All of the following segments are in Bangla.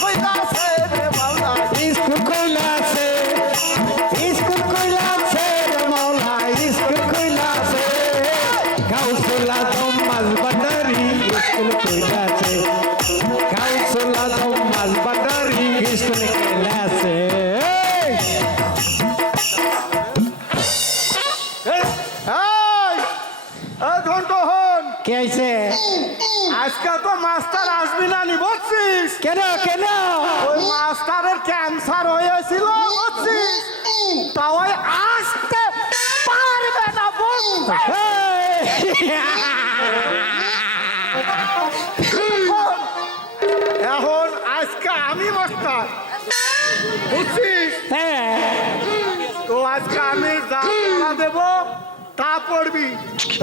কইলাছে রে মাওলা স্কুল কইলাছে স্কুল কইলাছে রে মাওলা স্কুল কইলাছে গাউসুল আজম মাঝ ভান্ডারি স্কুল কইলাছে গাউসুল আজম মাঝ ভান্ডারি স্কুল কইলাছে ঘন্ট হন কে আইছে আজকে তো মাস্টার আসবি না নি বুঝছিস কেন কেন ওই মাস্টারের ক্যান্সার হয়েছিল বুঝছিস তা ওই আসতে পারবে না বলছে এখন আজকে আমি মাস্টার বুঝছিস তো আজকে আমি যা পড়া দেব তা পড়বি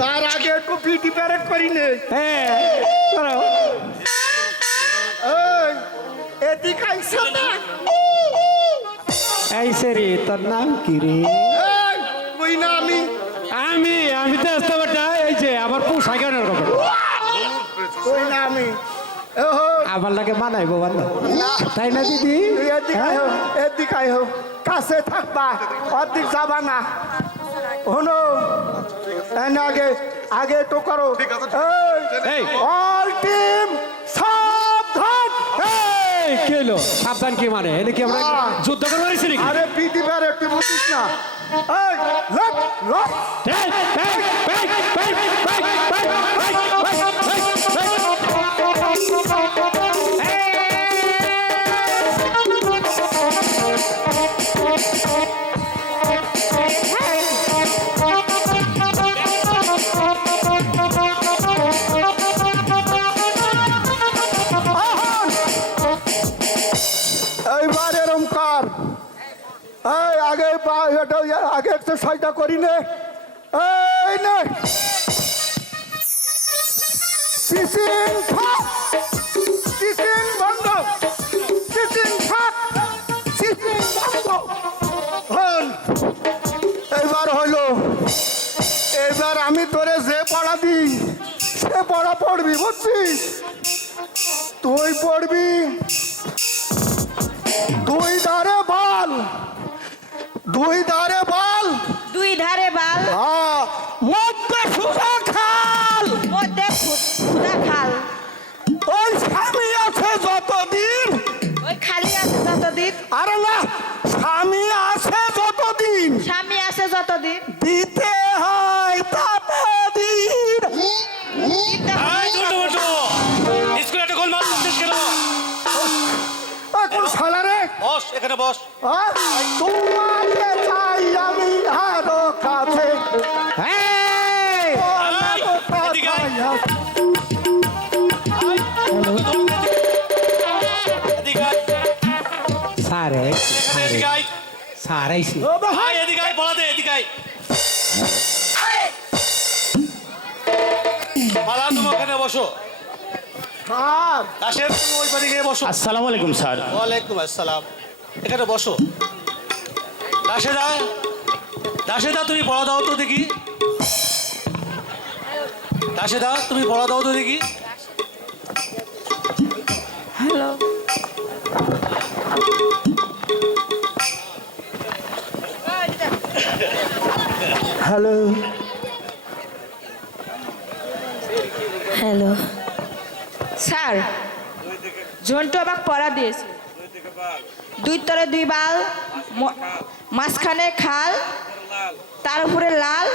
তার আগে একটু পিটি প্যারেড করি নে এই, এদিকে আইসো না আইসে রে তোর নাম কি রে এই, কই না আমি আমি তো আসতে পারটা এই যে আমার পোশাক আনার কথা কই না আমি ওহো, আমার লাগে মানাইবো ভালো তাই না দিদি তুই এদিকে আয় হো, এদিকে আয় হো। কাছে থাকবা অর্ধেক যাবা না হনো এনে আগে আগে তো করো এই অল টিম সাবধান এই কেলো সাবধান কি মানে এনে কি আমরা যুদ্ধ করে মারিছি নাকি আরে পিটি প্যারেড তুই বুঝিস না এই লক লক এই, এই, এই, এই, এইবার এরম কর এই আগে এটা আগে এক্সারসাইজটা করি নে এই নে সিসিং থাক সিসিং বন্ধ সিসিং থাক সিসিং বন্ধ হন এইবার হইলো এবার আমি তোরে যে পড়া দিই সে পড়া পড়বি বুঝছিস তুই পড়বি দুই ধারে বল দুই ধারে বল দুই ধারে বাল মধ্যে সুজা খাল মধ্যে খুদা খাল ওই স্বামী আছে যতদিন ওই খালি আছে যতদিন আরে না স্বামী আছে যতদিন স্বামী আছে যতদিন দিতে হয় ততদিন দিতে হয় স্কুলে একটা গোল মারছিস কেন? ওই কোন শালা রে বস এখানে বস। তোমাকে চাই আমি আরো কাছে এই আরো এদিকে আয়। কাছে এদিকে আয়, সারে এদিকে আয়। সারাইছি আয়, এদিকে আয়, বলা দে, এদিকে আয়। মালা, তুমি ওখানে বসো। স্যার রাশেদ, তুমি ওই পারে গিয়ে বসো। আসসালামু আলাইকুম স্যার। ওয়ালাইকুম আসসালাম। এখানে বসো। রাশেদা, রাশেদা তুমি পড়া দাও তো দেখি। রাশেদা তুমি পড়া দাও তো দেখি। Hello hello hello sir Jhantu আমাকে পড়া দিয়েছে দুই তরে দুই বাল মাঝখানে খাল তার উপরে লাল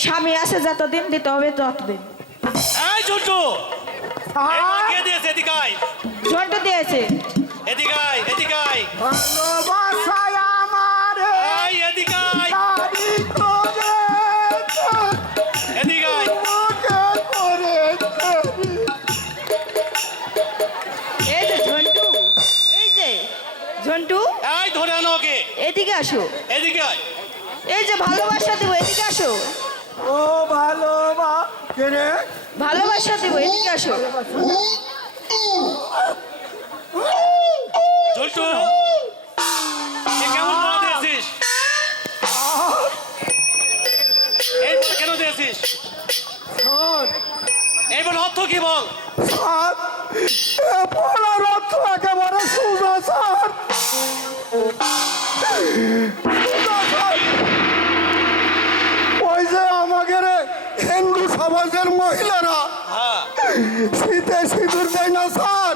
স্বামী আছে যতদিন দিতে হবে ততদিন এই ঝন্টু, এই বল কে দিয়েছে? এদিকে আয়, ঝন্টু দিয়েছে এদিকে আয়, এদিকে আয়। ভালোবাসায় আমার এই, এদিকে আয়, দাড়ি করে এদিকে আয়। তোকে করেছে। এই যে ঝন্টু এই যে ঝন্টু এই ধরে আনো ওকে। এদিকে আসো এদিকে আয়। এই যে ভালোবাসা দেবো এদিকে আসো ও কে রে ভালোবাসা দেবো এদিকে আসো ঝন্টু, এ কেমন পড়া দিয়েছিস? এই পড়া কেন দিয়েছিস? শোন, এবার অর্থ কি বল? স্যার এ বলার অর্থ একেবারে সোজা স্যার। সোজা স্যার। ওই যে আমাদের হিন্দু সমাজের মহিলারা হ্যাঁ, শীতে সিঁদুর দেয় না স্যার,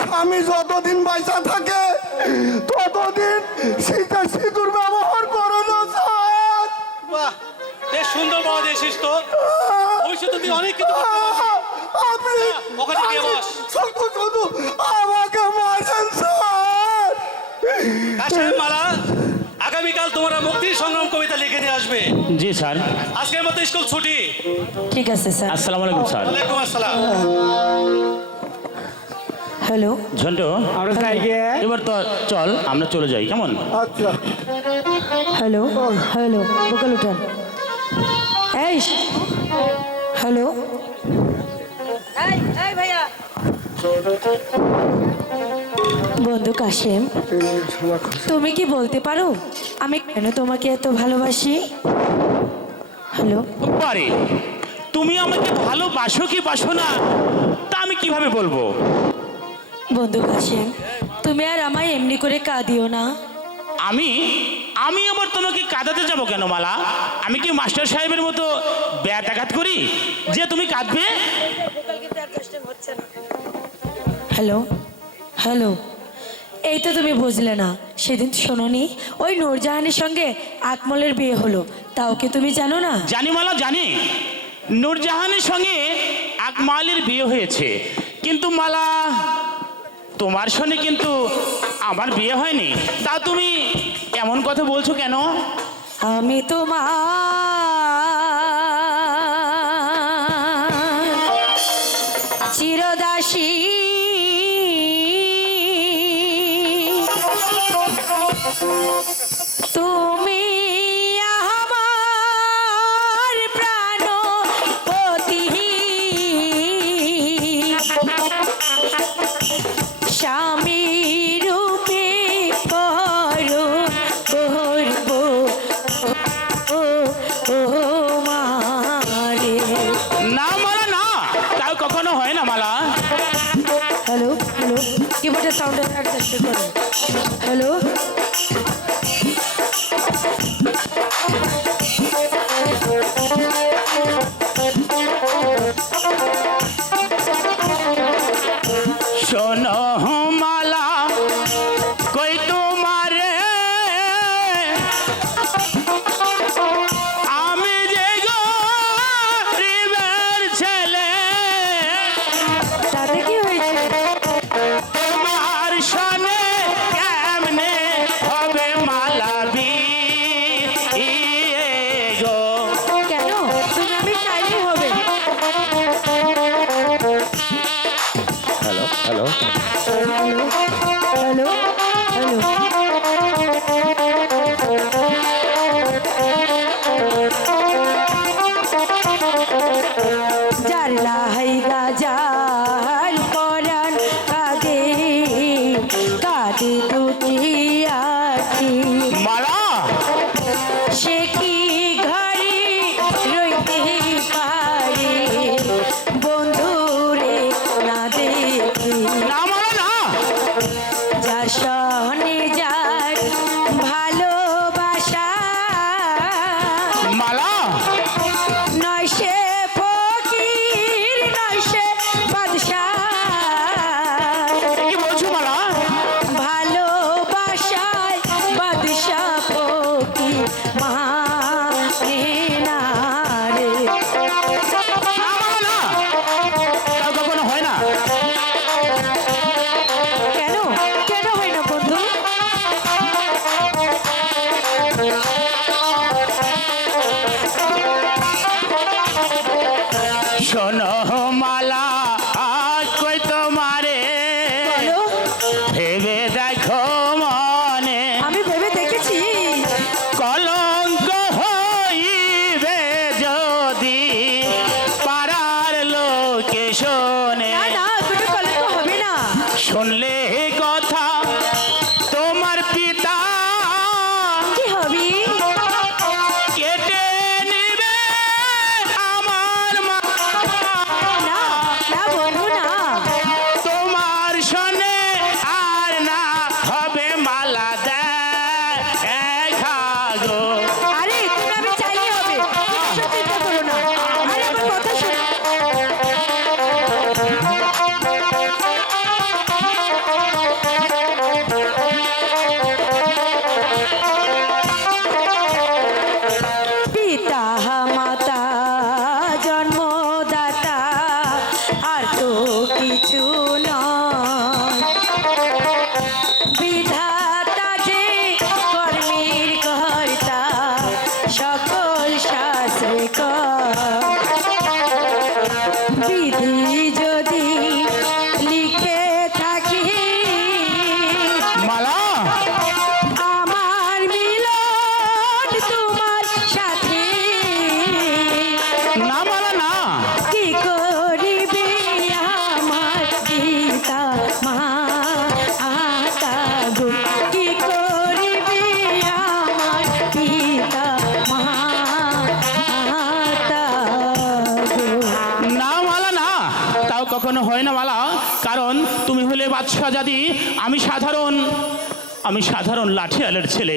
স্বামী যতদিন বাইচা থাকে ততদিন শীতে সিঁদুর ব্যবহার করে না স্যার। বাহ, বেশ সুন্দর বলা দিয়েছিস তো। ভবিষ্যতে তুই অনেক কিছু করতে পারবি। আপনি ওখানে গিয়ে বস। শুধু শুধু আমাকে মারেন স্যার। কাশেম মালা, আগামীকাল তোমরা মুক্তির সংগ্রাম কবিতা লিখে দিয়ে আসবে। জি স্যার। আজকের মতো স্কুল ছুটি। ঠিক আছে স্যার। আসসালামু আলাইকুম স্যার। ওয়ালাইকুম আসসালাম। হ্যালো। ঝন্টু, আমরা যাই গিয়ে এবার তো চল আমরা চলে যাই, কেমন? আচ্ছা হ্যালো হ্যালো বোকাল উঠান। এই হ্যালো ভাইয়া। বন্ধু কাশেম, তুমি কি বলতে পারো আমি কেন তোমাকে এত ভালোবাসি? হ্যালো। পারে তুমি আমাকে ভালোবাসো কি বাসো না তা আমি কিভাবে বলবো? বন্ধু কাশেম, তুমি আর আমায় এমনি করে কাঁদিও না। আমি আমি আবার তোমাকে কাঁদাতে যাব কেন মালা? আমি কি মাস্টার সাহেবের মতো ব্যাটাঘাত করি যে তুমি কাঁদবে? Hello hello. এই তো তুমি বুঝলে না, সেদিন শোনোনি ওই নূরজাহানের সঙ্গে আকমলের বিয়ে হলো, তাও কি তুমি জানো না? জানি মালা, জানি নূরজাহানের সঙ্গে আকমালের বিয়ে হয়েছে, কিন্তু মালা তোমার সঙ্গে কিন্তু আমার বিয়ে হয়নি। তা তুমি এমন কথা বলছো কেন? আমি তোমার চিরদাসী, তুমি আমার প্রাণপতি, স্বামী রূপে পরম করব ও মারে। না মালা, না, তাও কখনো হয় না মালা। হ্যালো হ্যালো, কিবোর্ডের সাউন্ডের অ্যাডজাস্ট করো। হ্যালো। শোনো মালা, কই তোমারে আমি যে গরিবের ছেলে, তাতে কি হয়েছে? তোমার সনে কেমনে হবে মালা বিয়ে? আছে বিধি যদি লিখে থাকি মালা আমার মিলন তোমার সাথে না মালা না, কি করিবে আমার পিতা মাতা গো, কি করিবে আমার পিতা মাতা গো। না মালা না, তাও কখনো হয় না মালা, কারণ তুমি হলে বাদশাহ জাদি, আমি সাধারণ লাঠিয়ালের ছেলে।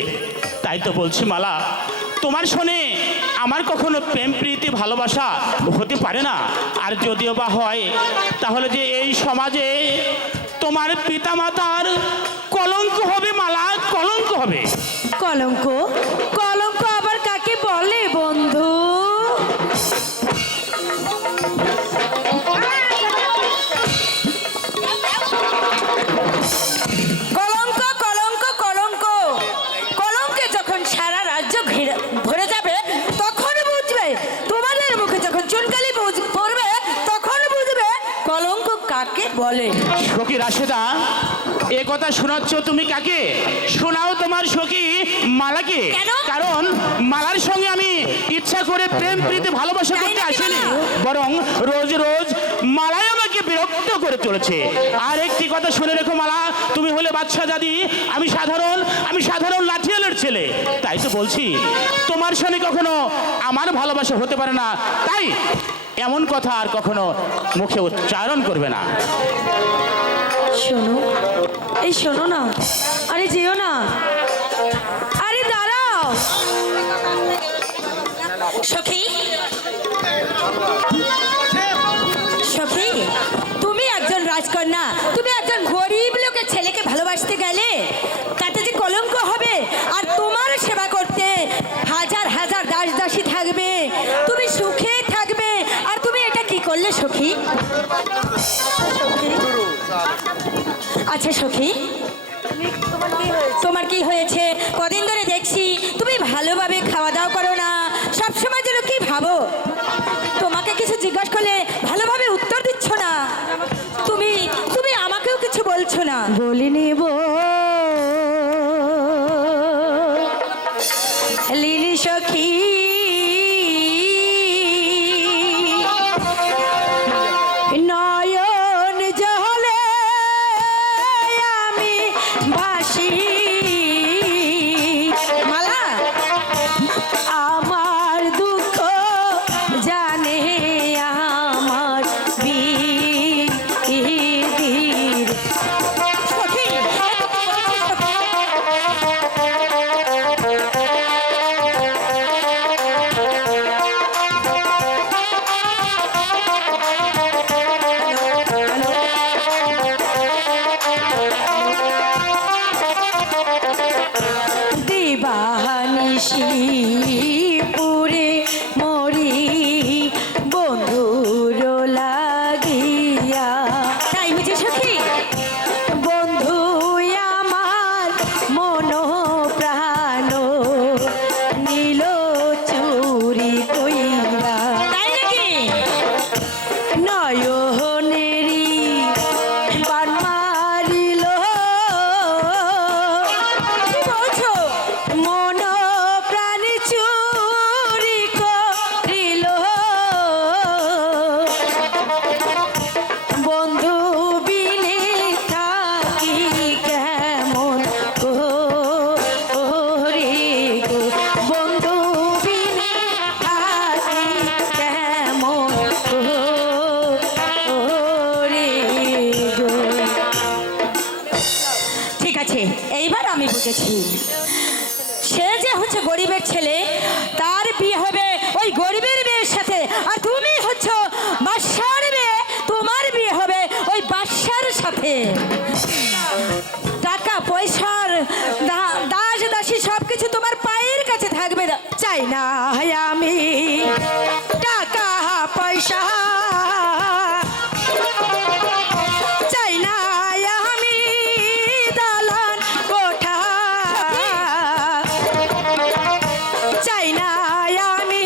তাই তো বলছি মালা, তোমার শোনে আমার কখনো প্রেম প্রীতি ভালোবাসা হতে পারে না। আর যদিও বা হয়, তাহলে যে এই সমাজে তোমার পিতামাতার কলঙ্ক হবে মালা, কলঙ্ক হবে। কলঙ্ক? কলঙ্ক আবার কাকে বলে বন্ধু? কলঙ্ক কলঙ্ক কলঙ্ক কলঙ্কে যখন সারা রাজ্য ভরে যাবে তখন বুঝবে, তোমাদের মুখে যখন চুনকালি পড়বে তখন বুঝবে কলঙ্ক কাকে বলে। সখী রাশেদা, এ কথা শোনাচ্ছ তুমি কাকে? শোনাও তোমার সখী মালাকে। কেন? কারণ মালার সঙ্গে আমি ইচ্ছা করে প্রেম প্রীতি ভালোবাসা করতে আসিনি, বরং রোজ রোজ মালাই আমাকে বিরক্ত করে চলেছে। আর একটি কথা শুনে রেখো মালা, তুমি হলে বাদশাহ জাদি, আমি সাধারণ লাঠিয়ালের ছেলে। তাই তো বলছি তোমার সঙ্গে কখনো আমার ভালোবাসা হতে পারে না, তাই এমন কথা আর কখনো মুখে উচ্চারণ করবে না। শোনো, এই শোনো না, আরে যেও না, আরে দাঁড়াও। সখী, সখী, তুমি একজন রাজকন্যা, তুমি একজন গরিব লোকের ছেলেকে ভালোবাসতে গেলে তাতে যে কলঙ্ক হবে, আর তোমার সেবা করতে হাজার হাজার দাস দাসী থাকবে, তুমি সুখে থাকবে, আর তুমি এটা কি করলে সখী? আচ্ছা সখী, তোমার কি হয়েছে? কদিন ধরে দেখছি তুমি ভালোভাবে খাওয়া দাওয়া করো না, সবসময় যেন কি ভাবো? তোমাকে কিছু জিজ্ঞাসা করলে ভালোভাবে উত্তর দিচ্ছ না, তুমি তুমি আমাকেও কিছু বলছো না। বলিনি লিলি সখী, নয়ন জলে আমি ভাসি, মালা আমার দুঃখ জানে আমার বিধির সখী। দিবানিশি পুরে মরি বন্ধুর লাগিয়া, তাই বুঝি সখী? বন্ধু আমার মন প্রাণ নীল চুরি কইরা, তাই নাকি? নয়নেরি বান মারিল, কি বলছো? মন প্রাণ চুরি করিল, বন্ধু বিনে থাকি কেমন করে গো, বন্ধু বিনে থাকি কেমন করে গো। ঠিক আছে, এইবার আমি বুঝেছি, সে যে হচ্ছে গরিবের ছেলে, তার বিয়ে হবে ওই গরিবের মেয়ের সাথে, আর তুমি হচ্ছ বাদশার মেয়ে, তোমার বিয়ে হবে ওই বাদশার সাথে। টাকা পয়সার দাস দাসী সবকিছু তোমার পায়ের কাছে থাকবে, চাই না আমি টাকা পয়সা, চাই না আমি দালান কোঠা, চাই না আমি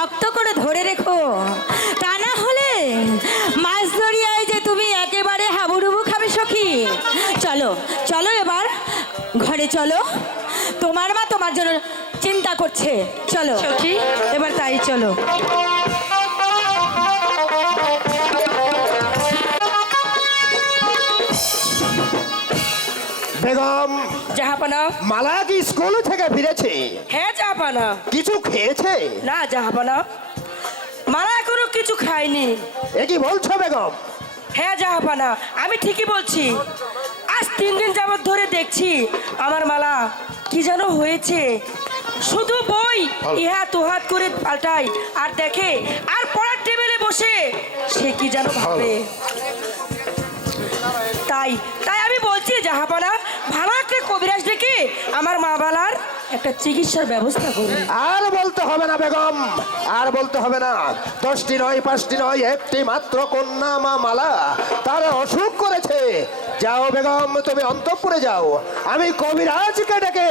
শক্ত করে ধরে রেখো, তা না হলে মাছ দরিয়ায় যে তুমি একেবারে হাবুডুবু খাবে সখী। চলো চলো এবার ঘরে চলো, তোমার মা তোমার জন্য চিন্তা করছে। চলো সখী এবার তাই চলো। বেগম, জাহাপানা। মালা কি স্কুল থেকে ফিরেছে? হ্যাঁ জাহাপানা। কিছু খেয়েছে? না জাহাপানা, মালা এখনো কিছু খায়নি। এ কি বলছো বেগম? হ্যাঁ জাহাপানা, আমি ঠিকই বলছি। আজ 3 দিন যাবত ধরে দেখছি আমার মালা কি যেন হয়েছে, শুধু বই ইহা তোহাত করে পাল্টায় আর দেখে, আর পড়ার টেবিলে বসে সে কি যেন ভাবে। তাই তাই আমি বলছি জাহাপানা, ভালো একটা কবিরাজ ডেকে আমার মা বালার একটা চিকিৎসার ব্যবস্থা করুন। আর বলতে হবে না বেগম, আর বলতে হবে না। 10টি নয় 5টি নয়, একটি মাত্র কন্যা মা মালা তার অসুখ করেছে। যাও বেগম, তুমি অন্তঃপুরে যাও, আমি কবিরাজকে ডেকে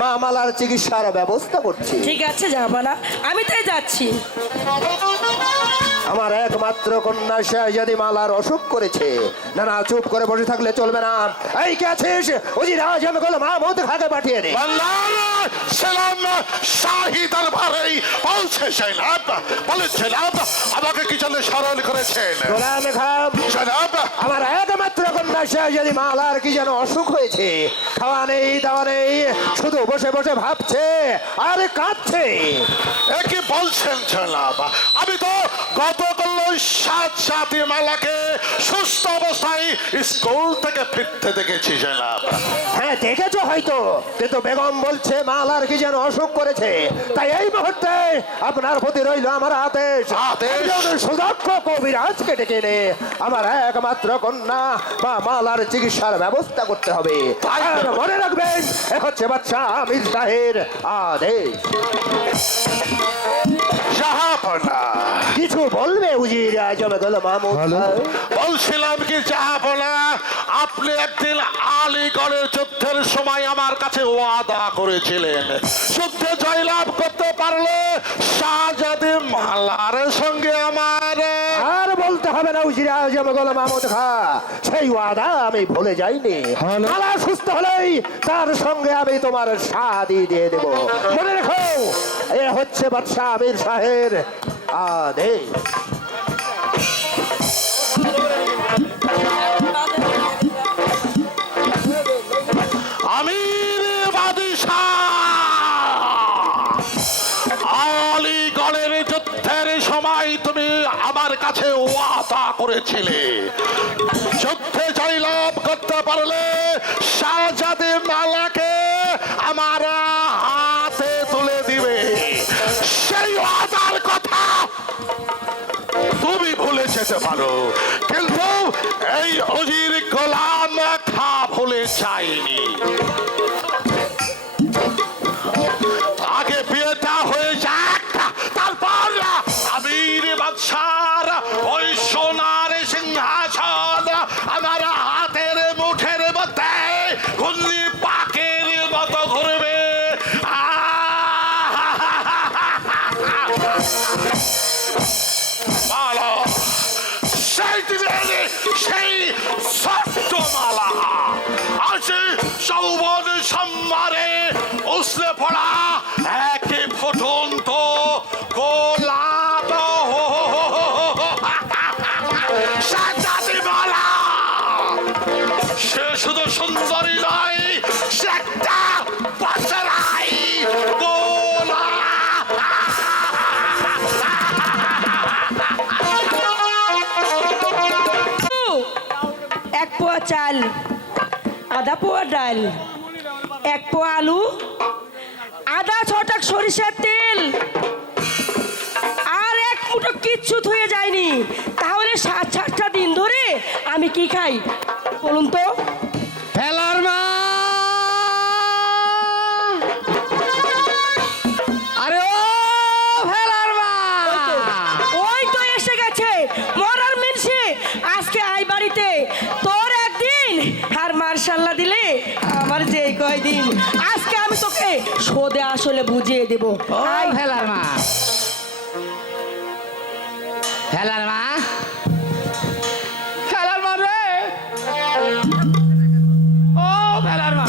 মা মালার চিকিৎসার ব্যবস্থা করছি। ঠিক আছে জাহাপানা, আমি তাই যাচ্ছি। আমার একমাত্র কন্যা সে যদি মালার অসুখ করেছে। না না, চুপ করে বসে থাকলে চলবে না। এই কে আছিস? ওজির আজম গোল মাহমুদ খাকে পাঠিয়ে দে। সালাম শাহী দরবারেই পৌঁছেছেন। বলেছেন আমাকে কি জন্য স্মরণ করেছেন? গোলাম খাম, জনাব, আমার একমাত্র কন্যা সে যদি মালার কি যেন অসুখ হয়েছে। খাওয়া নেই দাওয়া নেই, শুধু বসে বসে ভাবছে আর কাঁদছে। এ কি বলছেন জনাব? আমি তো গতকাল সাথী মালাকে সুস্থ অবস্থায় স্কুল থেকে ফিরতে দেখেছি জনাব। হ্যাঁ দেখেছো হয়তো, কিন্তু বেগম বলছে মালার কি যেন অসুখ করেছে। তাই এই মুহূর্তে আপনার প্রতি রইল আমার আদেশ। আদেশ? একজন সুদক্ষ কবিরাজকে ডেকে এনে আমার একমাত্র কন্যা বা মালার চিকিৎসার ব্যবস্থা করতে হবে। আর মনে রাখবেন, এ হচ্ছে বাদশাহ আমির শাহের আদেশ। জাহাপনা, কিছু বলবে উজির আজম গোল মাহমুদ? বলছিলাম কি জাহাপনা, আপনি একদিন আলীগড়ের যুদ্ধের সময় আমার কাছে ওয়াদা করেছিলেন, যুদ্ধে জয়লাভ করতে পারলে শাহজাদি মালার সঙ্গে আমার। আর বলতে হবে না উজির আজম গোল মাহমুদ খা, সেই ওয়াদা আমি ভুলে যাইনি। মালা সুস্থ হলেই তার সঙ্গে আমি তোমার শাদি দিয়ে দেব। মনে রেখো, এ হচ্ছে বাদশাহ আমির শাহের আদেশ। আমির বাদশাহ আলীগড়ের যুদ্ধের সময় তুমি আমার কাছে ওয়াদা করেছিলে, যুদ্ধে জয়লাভ করতে পারলে শাহজাদি মালাকে আমার হাতে তুলে দিবে। সেই ওয়াদার কথা তুমি ভুলে যেতে পারো, কিন্তু এই অজির গোলাম খা ভুলে যায়নি। আগে বিয়েটা হয়ে যাক, তারপর আমির বাদশার ওই সোনার সিংহাসন আমার হাতের মুঠের মধ্যে ঘূর্ণি পাকের মতো ঘুরবে। মালা, সেই দিনের সেই ষষ্ঠ মালা আছে যৌবন সম্মারে উসলে পড়া একে ফুটন্ত গোলাপ শাহজাদি মালা। সে শুধু সুন্দরী নয়, সে একটা বাচ্চারাই গোলাপ। এক পোয়া চাল, আধা পোয়া ডাল, 1 পোয়া আলু, আধা 6টা সরিষার তেল, আর 1 মুঠো কিচ্ছু ধুয়ে যায়নি। তাহলে 7-8টা দিন ধরে আমি কি খাই বলুন তো? ফেলার মা, আরে ও ফেলার মা, ওই তো এসে গেছে মরার মিনসে। আজকে আই বাড়িতে, তোর একদিন আর মার্শাল্লাহ দিলে আমার যে কয়দিন। আজকে আমি তোকে সোদে আসলে বুঝিয়ে দেব। ও ফেলার মা, খেলার মা খেলার মা রে, ও খেলার মা,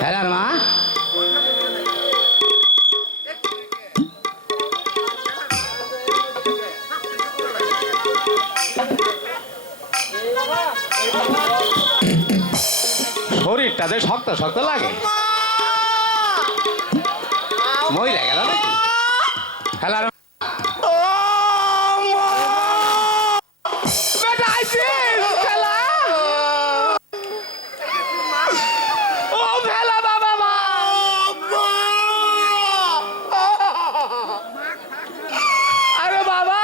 খেলার মা শরীরটা যে শক্ত শক্ত লাগে, মহিলা গেল নাকি? খেলার ও মা, বেটা আইছিস খেলা, ও খেলা বাবা মা, আরে বাবা,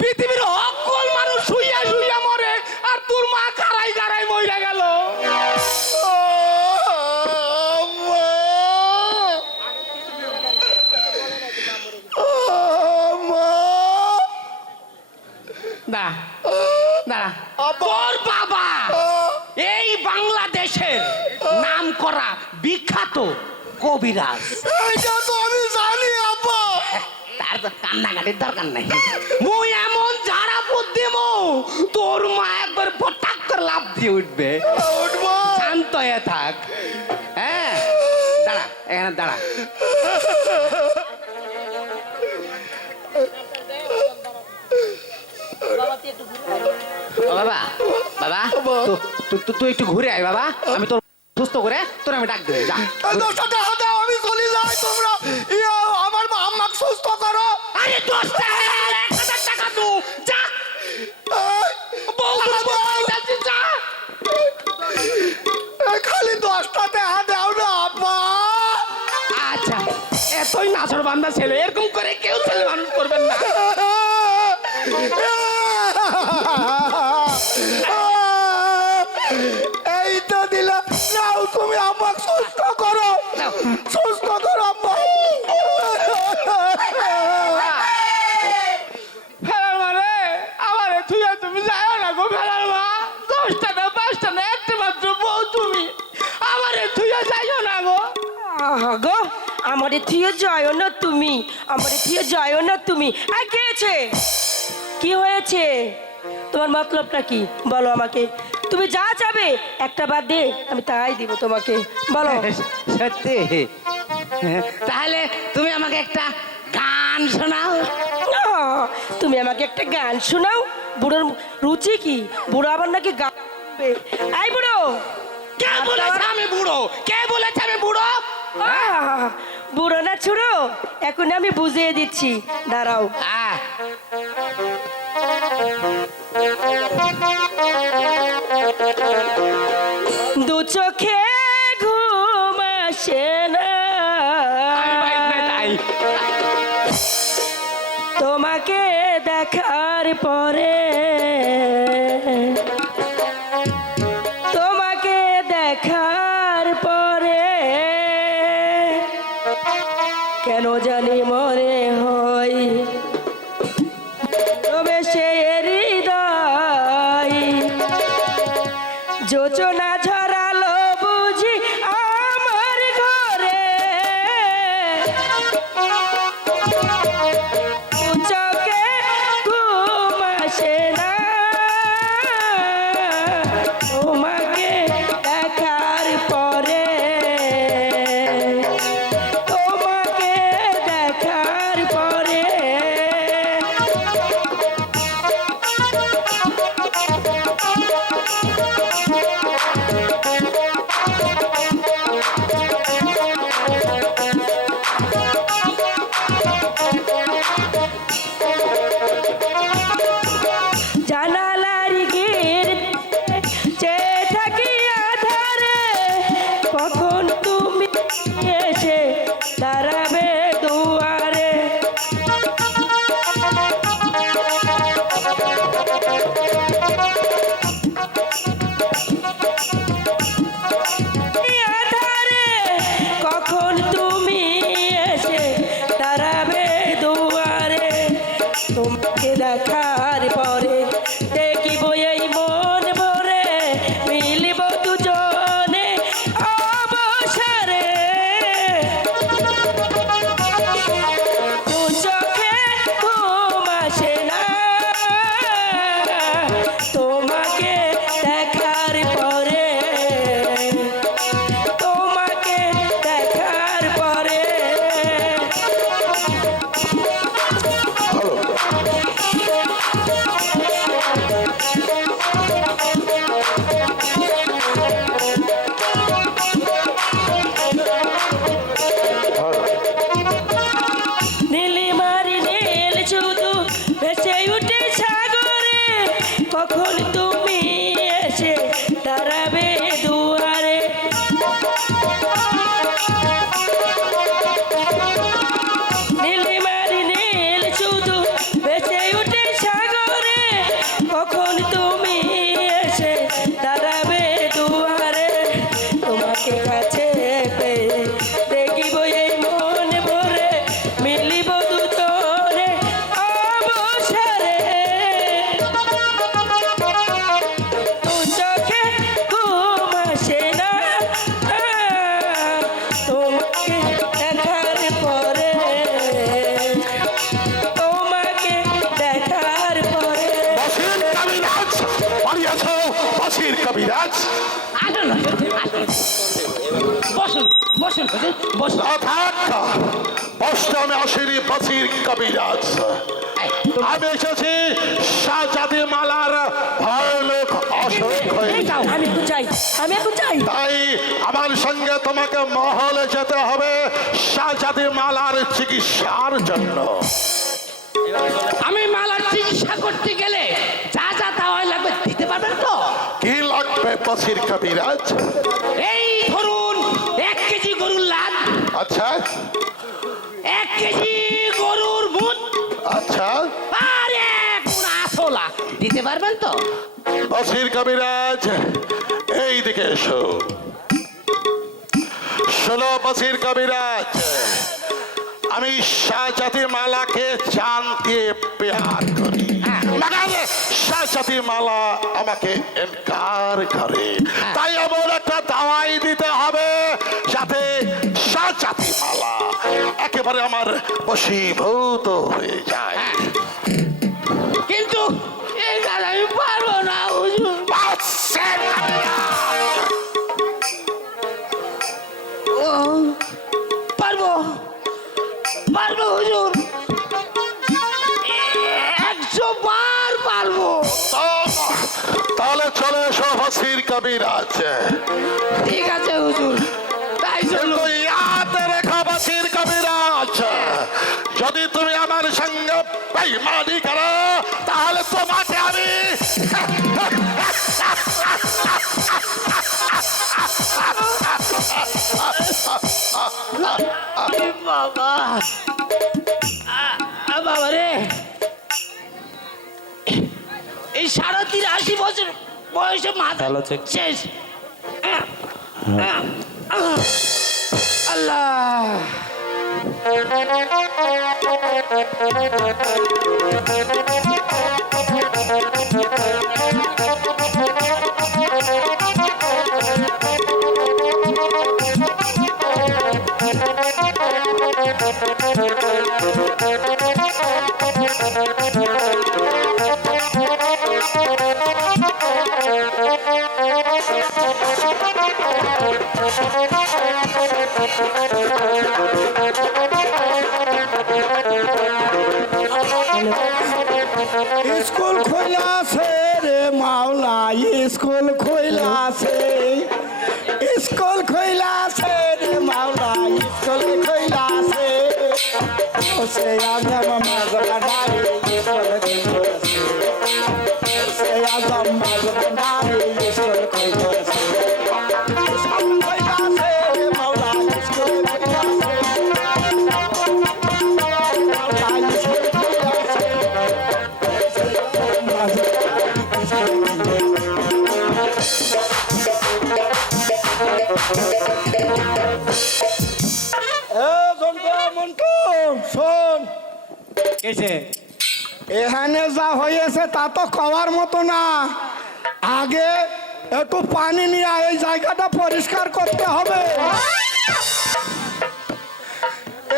পৃথিবীর সকল মানুষ শুইয়া শুইয়া মরে, আর তোর মা কারাই কারাই মইরা গেল। দাঁড়া দাঁড়া, তোর বাবা এই বাংলাদেশের নাম করা বিখ্যাত কবিরাজ। এইটা তো আমি জানি আব্বা। তার তো কান্নাকাটির দরকার নাই। মুই এমন ঝাড়া বুদ্ধি মো, তোর মা একবার পটাক করে লাভ দিয়ে উঠবে। উঠবো। শান্ত হয়ে থাক। হ্যাঁ দাঁড়া, এখানে দাঁড়া। ও বাবা, বাবা তুই একটু ঘুরে আয় বাবা, আমি তোর সুস্থ করে তোর আমি ডাক দেবো। যা, এই 10 টাকা দাও, আমি চলে যাই, তোমরা আমার আমাকে সুস্থ করো। আরে 10 টাকা 1000 টাকা দু, যা যা। খালি 10 টাকা দাও না আব্বা। আচ্ছা, এতই নাছর বান্দা ছেলে, এরকম করে কেউ ছেলে মানুষ করবেন না। এই তো দিলা, নাও তুমি আমাকে সুস্থ করো, সুস্থ করো আব্বা। ফেলার মানে আমারে থুইয়া তুমি যাও না গো ফেলার মা। 10টা না 5টা না, একটা মাত্র বউ তুমি, আমারে থুইয়া যাইও না গো। গো আমারে থিয়ে যায় না তুমি, আমারে থিয়ে যায় না তুমি। আর কে আছে? কি হয়েছে? তোমার মতলবটা কি বলো আমাকে। তুমি যা চাবে একটা বাদ দে, আমি তাই দিব তোমাকে, বলো। সত্যি? তাহলে তুমি আমাকে একটা গান শোনাও। আহ, তুমি আমাকে একটা গান শোনাও? বুড়োর রুচি কি? বুড়ো আবার নাকি গান গাইবে? এই বুড়ো, কে বলেছে আমি বুড়ো? কে বলেছে আমি বুড়ো? আহ, বুড়ো না ছুড়ো, এখন আমি বুঝিয়ে দিচ্ছি, দাঁড়াও। আহ, দু চোখে ঘুম আসে না, আমি বাইক না যাই। তোমাকে দেখার পরে, তোমাকে দেখার পরে কেন জানি মনে হয় তবে সে হৃদয় যোচনা ঝরালো বুঝি আমার ঘরে, চোখে ঘুম আসে না, তোমাকে দেখার পরে, তোমাকে দেখার পরে। জানালার গির চেয়ে থাকি আধারে, কখন তুমি এসে দাঁড়াবে দুয়ারে। আধারে কখন তুমি এসে দাঁড়াবে দুয়ারে, তোমাকে দেখার পরে দেখিব এই মন ভরে, মিলিব দুজনে অবসরে। কখন তুমি এসে দাঁড়াবে দুয়ারে নীলিমারি নীল শুধু ভেসে ওঠে সাগরে কখন তুমি এসে দাঁড়াবে দুয়ারে তোমাকে কাছে পেয়ে দেখিব এই মন ভরে মিলিব দুজনে অবসরে দু চোখে ঘুম আসে না তোমাকে দেখার পরে তোমাকে দেখার পরে বাসির কবিরাজ বাড়ি আছো বাসির কবিরাজ আসুন বসুন বসুন হুজুর, বসুন বসতে আমি আসিনি বাসির কবিরাজ আমি এসেছি শাহজাদি মালার ভয়ানক অসুখ হয়ে আমি একটু চাই আমি একটু চাই তাই আমার সঙ্গে তোমাকে মহলে যেতে হবে শাহজাদি মালার চিকিৎসার জন্য আমি মালার চিকিৎসা করতে গেলে যা যা তাওয়াই লাগবে দিতে পারবেন তো? কি লাগবে বাসির কবিরাজ? এই ধরুন 1 কেজি গরুর লাদ, আচ্ছা 1 কেজি গরুর মুদ, আচ্ছা আর 1 পুরা আসলা দিতে পারবেন তো? বাসির কবিরাজ এই দিকে এসো শোনো বাসির কবিরাজ আমি শাহজাদি মালাকে জান দিয়ে প্যার করি মगर শাহজাদি মালা আমাকে ইনকার করে তাই এমন একটা দাওয়াই দিতে হবে যাতে শাহজাদি মালা একেবারে আমার বশীভূত হয়ে যায় কিন্তু এই কাজ আমি পারবো না হুজুর। বাসির কবিরাজ, ও, পারবো পারবো হুজুর, 100 বার পারবো। তাহলে চলে এসো বাসির কবিরাজ ঠিক আছে হুজুর, তাই চলো। কিন্তু ইয়াদ রেখো বাসির কবিরাজ যদি তুমি আমার সঙ্গে বেঈমানি করো তাহলে তোমাকে আমি বাবা বাবা রে, এই 83 বছর বয়সে মাথা শেষ। আল্লাহ স্কুল খোলাছে রে মাওলা স্কুল খোলাছে স্কুল খোলাছে রে মাওলা স্কুল খোলাছে সে আজম মাজনারে স্কুল খোলাছে সে আজম মাজনারে স্কুল খোলাছে স্কুল খোলাছে রে মাওলা স্কুল খোলাছে শোন এখানে যা হয়েছে তা তো কওয়ার মতো না আগে একটু পানি নিয়ে এই জায়গাটা পরিষ্কার করতে হবে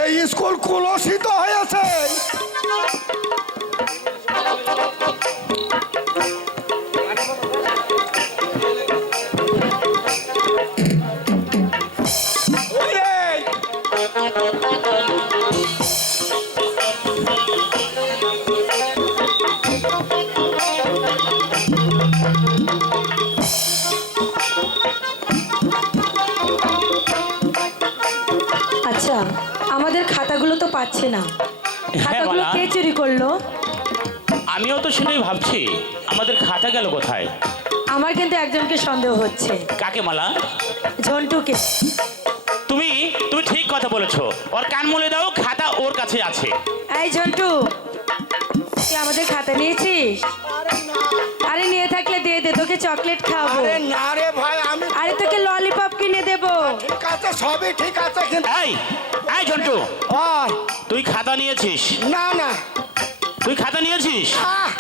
এই স্কুল কুলসিত হয়েছে আচ্ছা আমাদের খাতাগুলো তো পাচ্ছে না খাতাগুলো মালা। কে চুরি করলো? আমিও তো সেটাই ভাবছি, আমাদের খাতা গেল কোথায়? আমার কিন্তু একজনকে সন্দেহ হচ্ছে, কাকে মালা? ঝন্টুকে। তুমি তুমি ঠিক কথা বলেছো, ওর কান মুলে দাও, খাতা ওর কাছে আছে। এই ঝন্টু, তুই আমাদের খাতা নিয়েছিস? আরে নিয়ে থাকলে দিয়ে দে, তোকে চকলেট খাওয়াবো। আরে না রে ভাই, আমি আরে তোকে ললিপপ কিনে দেবো। ঠিক আছে, সবই ঠিক আছে, কিন্তু এই এই ঝন্টু, ওই, তুই খাতা নিয়েছিস? না না, তুই খাতা নিয়েছিস? আহ,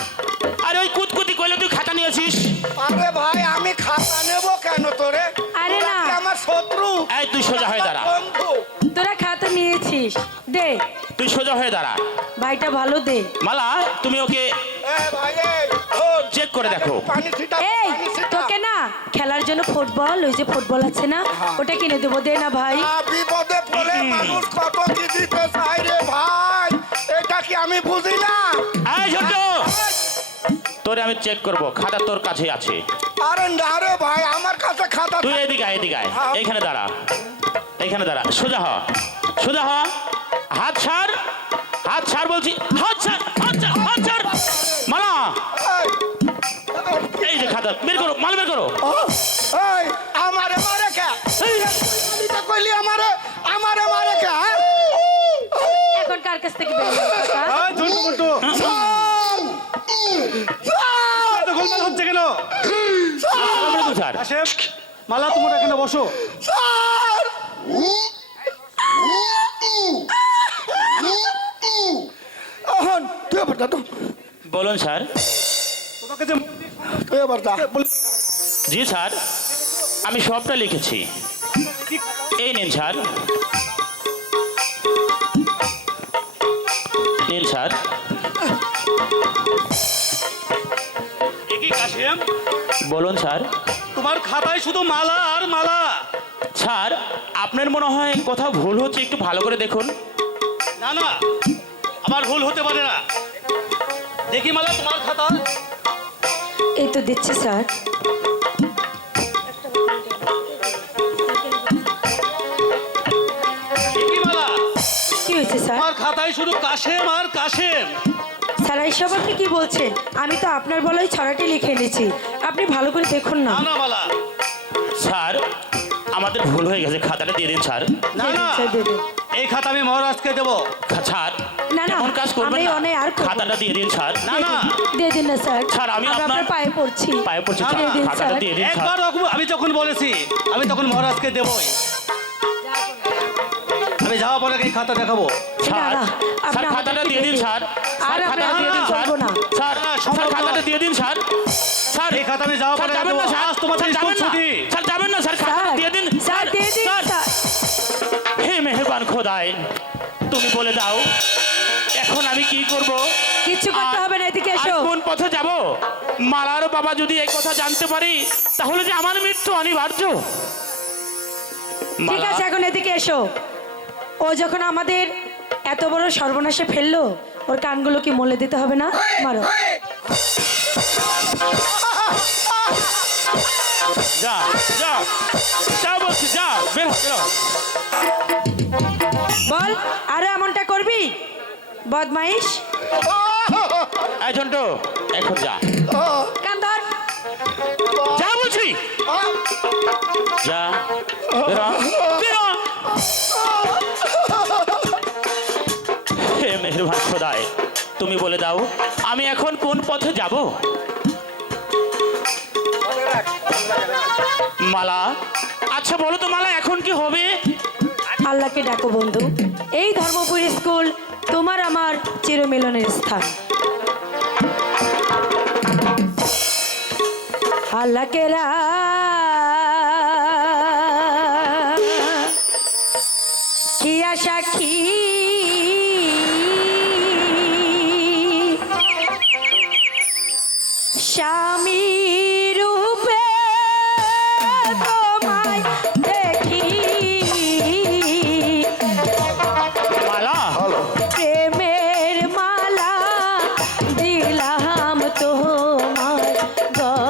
আরে ওই কুতকুতি কইলে তুই খাতা নিয়েছিস? আরে ভাই আমি খাতা নেবো কেন তোরে? আরে তোরা না। কি আমার শত্রু? এই তুই সোজা হয়ে দাঁড়া, বন্ধু। তোরা খাতা নিয়েছিস, দে। তুই সোজা হয়ে দাঁড়া। ভাইটা ভালো দে। মালা, তুমি ওকে ভাই এই, শোন, চেক করে দেখো। পানি ছিটা, এই পানি ছিটা। তোকে না খেলার জন্য ফুটবল, ওই যে ফুটবল আছে না, ওটা কিনে দেবো, দে না ভাই। বিপদে পড়ে মানুষ কত কি দিতে চাই রে ভাই, এটা কি আমি বুঝি না? এই ঝন্টু, তোরে আমি চেক করব, খাতা তোর কাছে আছে। আরে না রে ভাই, আমার কাছে খাতা তুই এদিকে আয়, এদিকে আয়, এইখানে দাঁড়া, এইখানে দাঁড়া, সোজা হ, সোজা হ, হাত ছাড়, হাত ছাড় বলছি, হাত ছাড়, হাত ছাড়, হাত ছাড়। মালা, এই যে খাতা বের করো, মাল বের করো। এই আমারে মারে কে? এই তো কইলি আমারে মারে কে? হ্যাঁ? এখন কার কাছ থেকে বেরোবো কথা? গোলমাল হচ্ছে কেন? স্যার, আশেফ, মালা তোমরা এখানে বসো। স্যার! ওহন, তুই আবার দাদু, বলুন স্যার। তোমাকে যে তুই আবার দা। জি স্যার, আমি সবটা লিখেছি, এই নিন স্যার, নিন স্যার। একই কাশেম, বলুন স্যার। তোমার খাতায় শুধু মালা আর মালা। স্যার, আপনার মনে হয় কোথাও ভুল হচ্ছে, একটু ভালো করে দেখুন। না না, আমার ভুল হতে পারে না। দেখি মালা তোমার খাতা। এই তো দিচ্ছি স্যার। দেখি মালা, কি হয়েছে স্যার? তোমার খাতায় শুধু কাশেম আর কাশেম। স্যার এইসব আপনি কি বলছেন? আমি তো আপনার বলাই ছড়াটি লিখে এনেছি, আপনি ভালো করে দেখুন না। না না মালা, স্যার, আমাদের ভুল হয়ে গেছে, খাতাটা দিয়ে দিন স্যার। না দিয়ে দিন, না, স্যার, দিয়ে দিন। এই খাতা আমি মহারাজকে দেবো। স্যার, না, না, এমন কাজ করবেন আমি না, অনেক আর করবো না। খাতাটা দিয়ে দিন স্যার। না না, দিয়ে দিন না স্যার। স্যার, আমি আমরা আপনার আপনার পায়ে পড়ছি। পায়ে পড়ছি না, স্যার, দিয়ে দিন, খাতাটা স্যার। দিয়ে দিন স্যার। একবার আমি যখন বলেছি, আমি তখন মহারাজকে দেবই। আমি যাওয়া পরে এই খাতা দেখাবো। স্যার, না, স্যার, আপনি খাতাটা আমাদেরকে দিয়ে দিন দিয়ে স্যার। দিন। স্যার, আর আমরা খাতাটা দিয়ে দিন স্যার। করবো না। স্যার, স্যার, খাতাটা দিয়ে দিন স্যার। স্যার, এই খাতা আমি যাওয়া স্যার, পরে যাবেন না দেবো। স্যার, আজ তোমাদের স্যার, স্কুল যাবেন না। ছুটি। স্যার, যাবেন না স্যার, খাতাটা স্যার, দিয়ে দিন স্যার, দিয়ে দিন, স্যার। স্যার। হে মেহেরবান খোদাই, তুমি বলে দাও এখন আমি কি করব? কিচ্ছু করতে আর- হবে না, এদিকে আর এসো। কোন পথে যাব? মালার বাবা যদি এই কথা জানতে পারি, তাহলে যে আমার মৃত্যু অনিবার্য। ঠিক মালা, আছে, এখন এদিকে এসো। ও যখন আমাদের এত বড় সর্বনাশে ফেললো, ওর কানগুলো কি মলে দিতে হবে না? মারো। যা যা যা বলছি, যা বের হ, বের হ। বল, আরে এমনটা করবি বদমাইশ? এই ঝন্টু, এখন যা, কান ধর। যা বলছি, যা, বের হ, বের হ। হে মেহেরবান খোদাই, তুমি বলে দাও আমি এখন কোন পথে যাব? মালা, আচ্ছা বলো তো মালা, এখন কি হবে? আল্লাহকে ডাকো বন্ধু, এই ধর্মপুর স্কুল তোমার আমার চিরমিলনের স্থান। আল্লাহকে কিয়া সাক্ষী স্বামী রূপে তোমায় দেখি, মালা, প্রেমের মালা দিলাম তোমার গলে।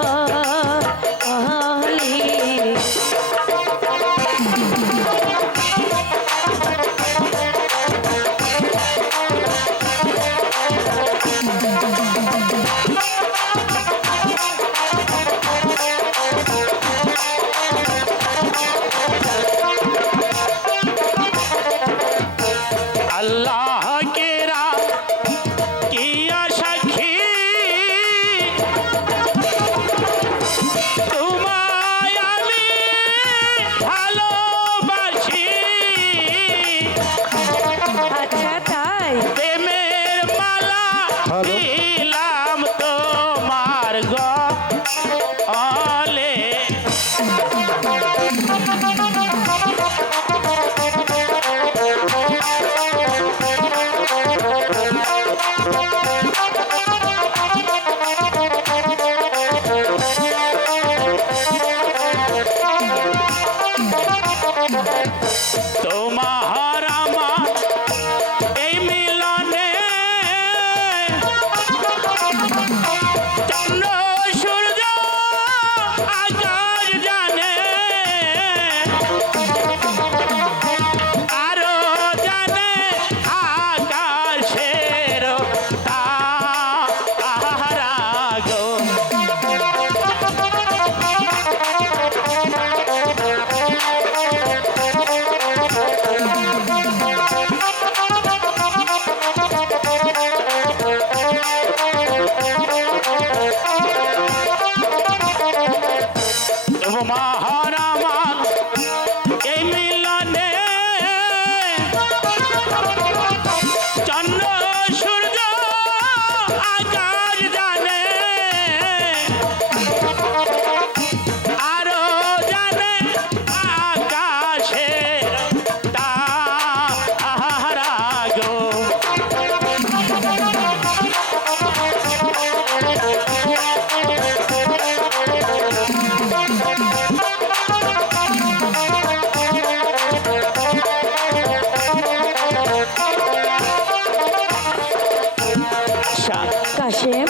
কাশেম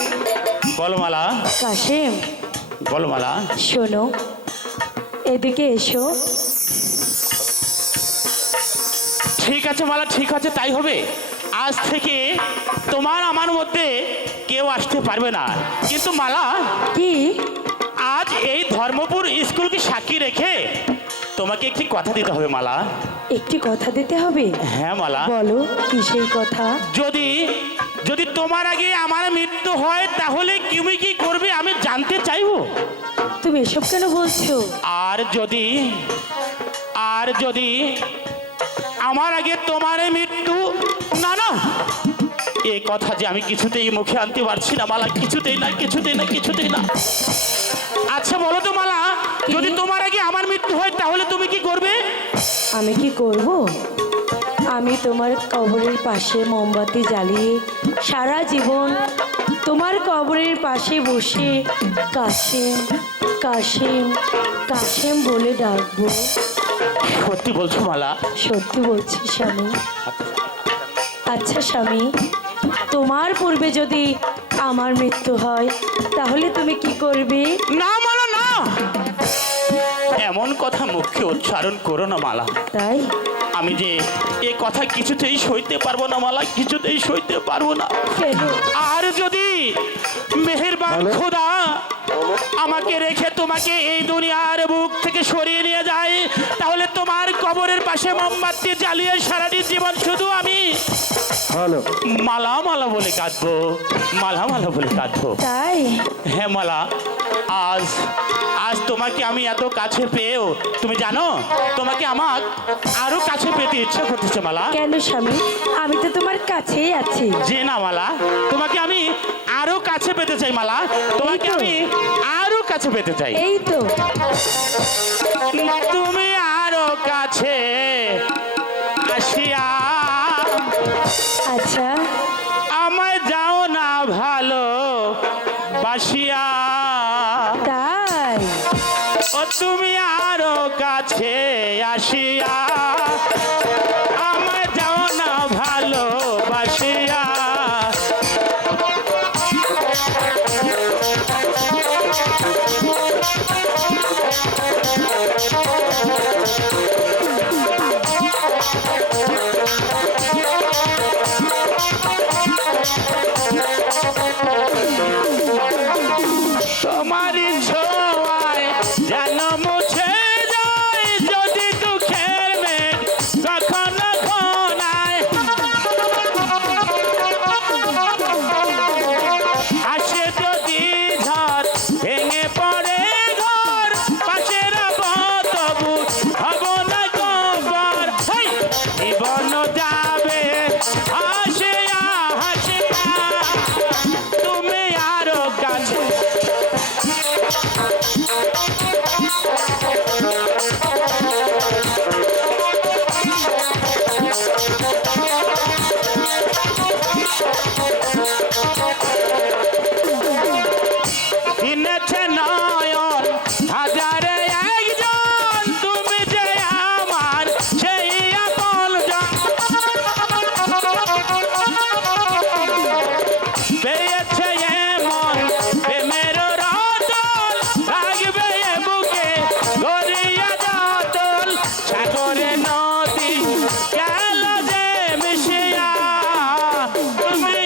বলো মালা, কাশেম বলো মালা। শোনো, এদিকে এসো। ঠিক আছে মালা, ঠিক আছে, তাই হবে। আজ থেকে তোমার আমার মধ্যে কেউ আসতে পারবে না। কিন্তু মালা, কি? আজ এই ধর্মপুর স্কুলকে সাক্ষী রেখে তোমাকে একটি কথা দিতে হবে মালা। একটি কথা দিতে হবে? হ্যাঁ মালা। বলো, কি সেই কথা? যদি যদি তোমার আগে আমার মৃত্যু হয় তাহলে তুমি কি করবে আমি জানতে চাইবো। তুমি এসব কেন বলছো? আর যদি আমার আগে তোমার মৃত্যু, না না, এই কথা যে আমি কিছুতেই মুখে আনতে পারছি না মালা, কিছুতেই না, কিছুতেই না, কিছুতেই না। আচ্ছা বলো তো মালা, যদি তোমার আগে আমার মৃত্যু হয় তাহলে তুমি কি করবে? আমি কি করব? আমি তোমার কবরের পাশে মোমবাতি জ্বালিয়ে সারা জীবন তোমার কবরের পাশে বসে কাশেম কাশেম কাশেম বলে ডাকবো। সত্যি বলছো মালা? সত্যি বলছি স্বামী। আচ্ছা স্বামী, তোমার পূর্বে যদি আমার মৃত্যু হয় তাহলে তুমি কি করবে? না মালা, না, এমন কথা মুখে উচ্চারণ করো না মালা। তাই? আমি যে এ কথা কিছুতেই সইতে পারবো না মালা, কিছুতেই সইতে পারবো না। কেন? আর যদি মেহেরবান খোদা আমাকে রেখে তোমাকে এই দুনিয়ার বুক থেকে সরিয়ে নিয়ে যায় তাহলে তোমার কবরের পাশে মোমবাতি জ্বালিয়ে সারাটি জীবন শুধু আমি মালা মালা বলে কাঁদবো, মালা মালা বলে কাঁদবো। তাই? হ্যাঁ মালা, আজ তোমাকে আমি এত কাছে পেয়েও তুমি জানো তোমাকে আমার আরো কাছে পেতে ইচ্ছা করতেছে মালা। কেন স্বামী? আমি তো তোমার কাছেই আছি। যে না মালা, তোমাকে আমি আরো কাছে পেতে চাই মালা, তোমাকে আমি আরো কাছে পেতে চাই। এই তো তুমি আরো কাছে আসিয়া আচ্ছা আমায় যাও না ভালো বাসিয়া। তাই? ও তুমি আরো কাছে আসিয়া আমায় যাও না ভালো বাসিয়া। তোমার ছোঁয়ায় যেন মুছে যায় যদি দুঃখের মেঘ কখনো ঘনায়। আসে যদি ঝড় ভেঙে পড়ে ঘর পাশের তবু হব না গোবর। জীবন যাবে হাসিয়া হাসিয়া তুমি আরো কাছে। কিনেছে নয়ন হাজারে একজন তুমি যে আমার সেই আপনজন। পেয়েছে এমন প্রেমের রতন লাগবে এ বুকে গড়িয়া যতল সাগরে নদী গেল যে মিশিয়া তুমি।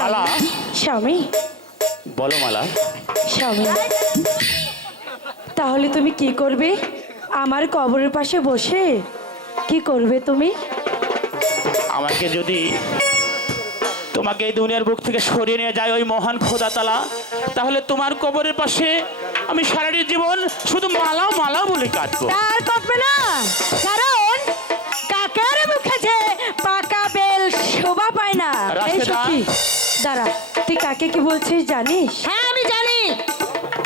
মালা, স্বামী বলো মালা। স্বামী, তাহলে তুমি কি করবে? আমার কবরের পাশে বসে কি করবে তুমি? আমাকে যদি তোমাকে এই দুনিয়ার বুক থেকে সরিয়ে নিয়ে যায় ওই মহান খোদা তালা, তাহলে তোমার কবরের পাশে আমি সারাটি জীবন শুধু মালা মালা বলে কাটবো। তার কাটবে না, কারণ কাকের মুখে যে পাকা বেল শোভা পায় না। এই রাশেদা। সখী, দাঁড়া, তুই কাকে কি বলছিস জানিস? হ্যাঁ আমি জানি।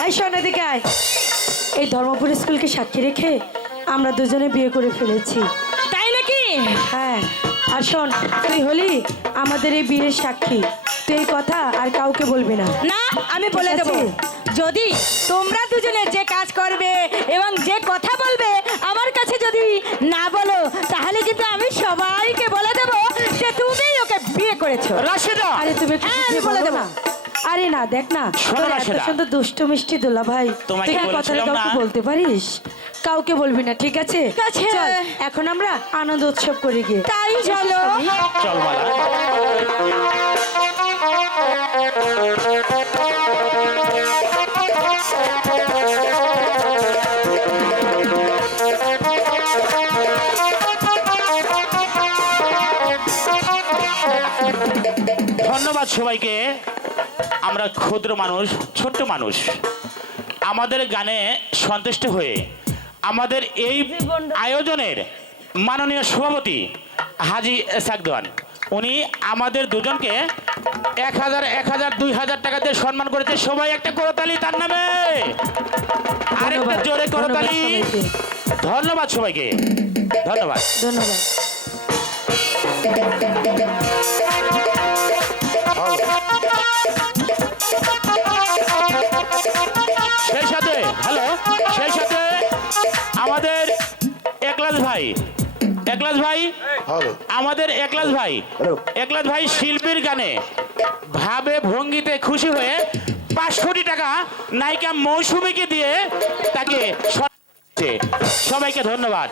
এই শোন এদিকে আয়। এই ধর্মপুর স্কুলকে সাক্ষী রেখে আমরা দুজনে বিয়ে করে ফেলেছি। তাই নাকি? হ্যাঁ, আর আর শোন, তুই হলি আমাদের এই বিয়ের সাক্ষী, তুই এই কথা আর কাউকে বলবি না। না, আমি বলে দেবো। যদি তোমরা দুজনে যে কাজ করবে এবং যে কথা বলবে আমার কাছে যদি না বলো, তাহলে কিন্তু আমি সবাইকে বলে দেবো যে তুমি ওকে বিয়ে করেছো। রাশেদা, আরে তুমি বলে দেবো। আরে না, দেখ না, শোনো তোর এত রাশেদা, সুন্দর দুষ্টু মিষ্টি দুলা ভাই, তোমাকে তুই এই কথাটা বলেছিলাম কাউকে না? বলতে পারিস? কাউকে বলবি না, ঠিক আছে? চল, এখন আমরা আনন্দ উৎসব করি গিয়ে। তাই চলো। চল মালা। ধন্যবাদ সবাইকে। আমরা ক্ষুদ্র মানুষ, ছোট্ট মানুষ, আমাদের গানে সন্তুষ্ট হয়ে আমাদের এই আয়োজনের মাননীয় সভাপতি হাজী সাকদওয়ান, উনি আমাদের দুজনকে 1000, 1000, 2000 টাকা দিয়ে সম্মান করেছে। সবাই একটা করতালি তার নামে, আরেকটা জোরে করতালি। ধন্যবাদ সবাইকে, ধন্যবাদ। ধন্যবাদ। সেই সাথে সেই সাথে আমাদের একলাস ভাই, আমাদের একলাস ভাই শিল্পীর গানে ভাবে ভঙ্গিতে খুশি হয়ে 5 কোটি টাকা নায়িকা মৌসুমীকে দিয়ে তাকে সম্মান করেছে। সবাইকে ধন্যবাদ।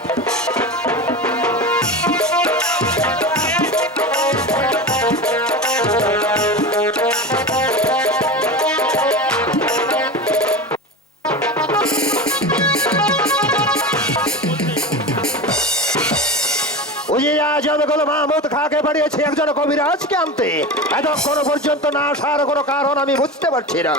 উজিরা জনগণ মাহমুদ খাকে পাঠিয়েছে একজন কবিরাজকে আনতে, এতক্ষণ পর্যন্ত না আসার কোনো কারণ আমি বুঝতে পারছি না।